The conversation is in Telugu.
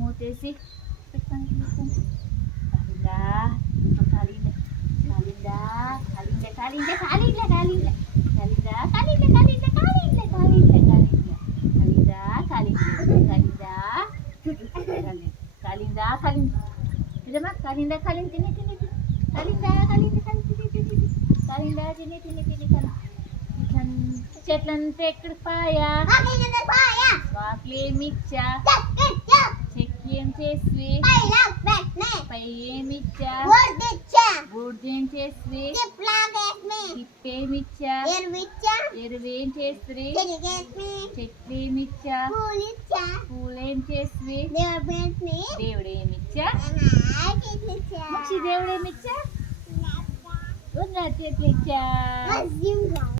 మూతేసి Kalinda, Kalinda, Kalinda, Kalinda, Kalinda, Kalinda, Kalinda, Kalinda, Kalinda, Kalinda, Kalinda, Kalinda, Kalinda, Kalinda, sudah mak, Kalinda, Kalinda, ini, Kalinda, Kalinda, Kalinda, Kalinda, ini, kan, చెట్లను ఎక్కడిపాయ వాకిలే మిచ్చా చెక్కి ఏం చేసి పై ఏమిచ్చా బూడిదేం చేసి తిప్పేమిచ్చా ఎరువేం చేసి చెట్లేమిచ్చా పూలేం చేసి దేవుడేమిచ్చా దేవుడేమిచ్చా ఉన్న చెట్లు ఇచ్చా